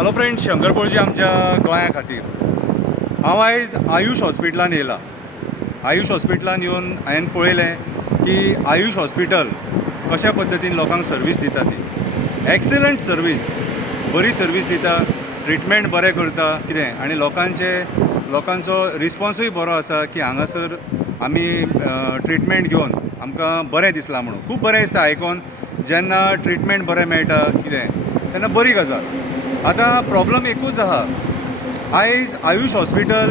Hello friends, Shankar पळजी आमच्या गोंया खातीर हांव आयज आयुष हॉस्पिटलान येयला. आयुष हॉस्पिटलान येवन हांवें पळयलें की आयुष हॉस्पिटल कशा पद्दतीन लोकांक सर्वीस दिता ती एक्सलंट सर्वीस, बरी सर्वीस दिता, ट्रिटमेंट बरें करता कितें आनी लोकांचो रिस्पॉन्सूय बरो आसा की हांगासर आमी ट्रिटमेंट घेवन आमकां बरें दिसलां म्हणून खूब बरें दिसता आयकून. जेन्ना ट्रिटमेंट बरें मेळटा कितें तेन्ना बरी गजाल. आतां प्रॉब्लम एकूच आहा, आयज आयुष हॉस्पिटल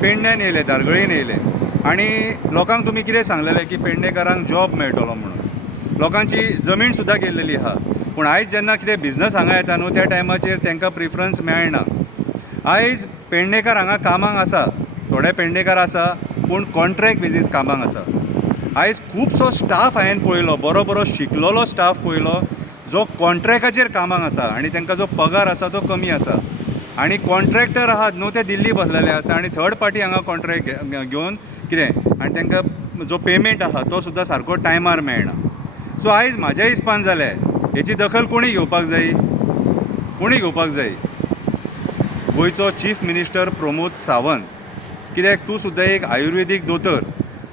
पेडण्यान येयलें, धारगळेन येयलें आनी लोकांक तुमी कितें सांगलेलें की पेडणेकारांक जॉब मेळटलो म्हणून. लोकांची जमीन सुद्दां गेल्लेली आहा, पूण आयज जेन्ना कितें बिझनस हांगा येता न्हू त्या टायमाचेर तांकां प्रिफरन्स मेळना. आयज पेडणेकार हांगा कामाक आसा, थोडे पेडणेकार आसा पूण कॉन्ट्रॅक्ट बेजीस कामाक आसा. आयज खुबसो स्टाफ हांवें पळयलो, बरो बरो शिकलेलो स्टाफ पळयलो जो कॉन्ट्रॅक्टाचेर कामाक आसा आनी तांकां जो पगार आसा तो कमी आसा. आनी कॉन्ट्रॅक्टर आहात न्हू ते दिल्ली बसलेले आसा आनी थर्ड पार्टी हांगा कॉन्ट्रॅक्ट घेवन कितें आनी तांकां जो पेमेंट आहा तो सुद्दां सारको टायमार मेळना. सो आयज म्हाज्या हिसपान जालें हेची दखल कोणी घेवपाक जाय, कोणी घेवपाक जाय. गोंयचो चीफ मिनिस्टर प्रमोद सावंत, कित्याक तूं सुद्दां एक आयुर्वेदीक दोतोर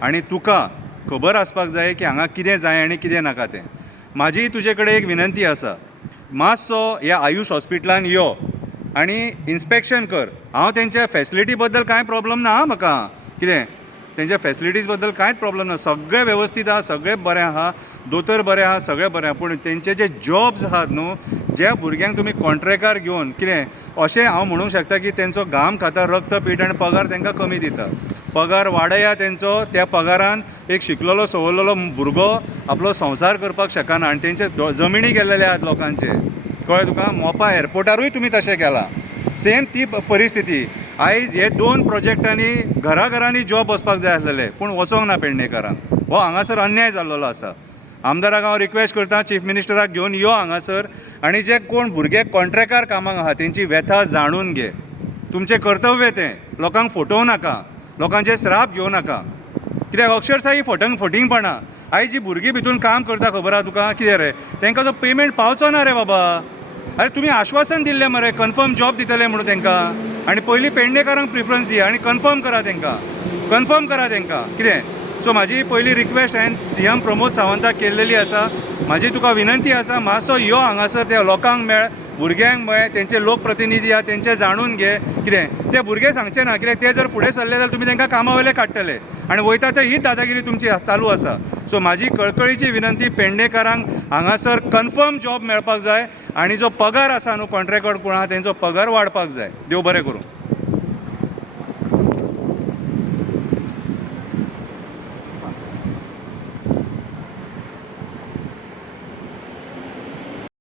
आनी तुका खबर आसपाक जाय की हांगा कितें जाय आनी कितें नाका तें. म्हाजी तुजे कडेन एक विनंती आसा, मातसो ह्या आयुष हॉस्पिटलान यो आनी इन्स्पेक्शन कर. हांव तेंच्या फॅसिलिटी बद्दल कांय प्रॉब्लम ना म्हाका, कितें तेंच्या फॅसिलिटीज बद्दल कांयच प्रॉब्लम ना, सगळें वेवस्थीत आहा, सगळें बरें आहा, दोतोर बरें आहा, सगळें बरें आहा. पूण तेंचे जे जॉब्स आहात न्हू, ज्या भुरग्यांक तुमी कॉन्ट्रॅक्टार घेवन कितें अशें हांव म्हणूंक शकता की तेंचो घाम खाता, रक्त पीठ आनी पगार तांकां कमी दिता. पगार वाडया तेंचो, त्या पगारान एक शिकलेलो सवरलेलो भुरगो आपलो संवसार करपाक शकना आनी तेंचे जमिनी गेल्लेले आहात लोकांचे. कळ्ळें तुका? मोपा एअरपोर्टारूय तुमी तशें केलां. सेम ती परिस्थिती. आयज हे 2 प्रोजेक्टांनी घराघरांनी जॉब वचपाक जाय आसलेले पूण वचोंक ना पेडणेकारांक. हो हांगासर अन्याय जाल्लो आसा. आमदाराक हांव रिक्वेस्ट करता, चीफ मिनिस्टराक घेवन यो हांगासर आनी जे कोण भुरगे कॉन्ट्रॅक्टार कामाक आहा तेंची व्यथा जाणून घे. तुमचें कर्तव्य तें. लोकांक फटोवं नाका, लोकांचे श्राप घेवं नाका, कित्याक अक्षरशा ही फटिंगपणां. आयज जी भुरगीं भितून काम करता खबर आहा तुका कितें रे, तांकां तो पेमेंट पावचो ना रे बाबा. अरे तुमी आश्वासन दिल्लें मरे कन्फर्म जॉब दितले म्हणून तांकां, आनी पयलीं पेडणेकारांक प्रिफरन्स दिया आनी कन्फर्म करा तांकां कितें. सो म्हाजी पयली रिक्वेस्ट हांवें CM प्रमोद सावंताक केल्लेली आसा. म्हाजी तुका विनंती आसा, मातसो यो हांगासर, त्या लोकांक मेळ, भुरग्यांक मेळ, तेंचे लोकप्रतिनिधी आहा तेंचे जाणून घे. कितें ते भुरगे सांगचे ना, कित्याक ते जर फुडें सरले जाल्यार तुमी तांकां कामा वयले काडटले आनी वयता थंय हीच दादागिरी तुमची चालू आसा. सो म्हाजी कळकळीची विनंती, पेडणेकारांक हांगासर कन्फर्म जॉब मेळपाक जाय आनी जो पगार आसा न्हू कॉन्ट्रॅक्टर कोण आहा तेंचो पगार वाडपाक जाय. देव बरें करूं.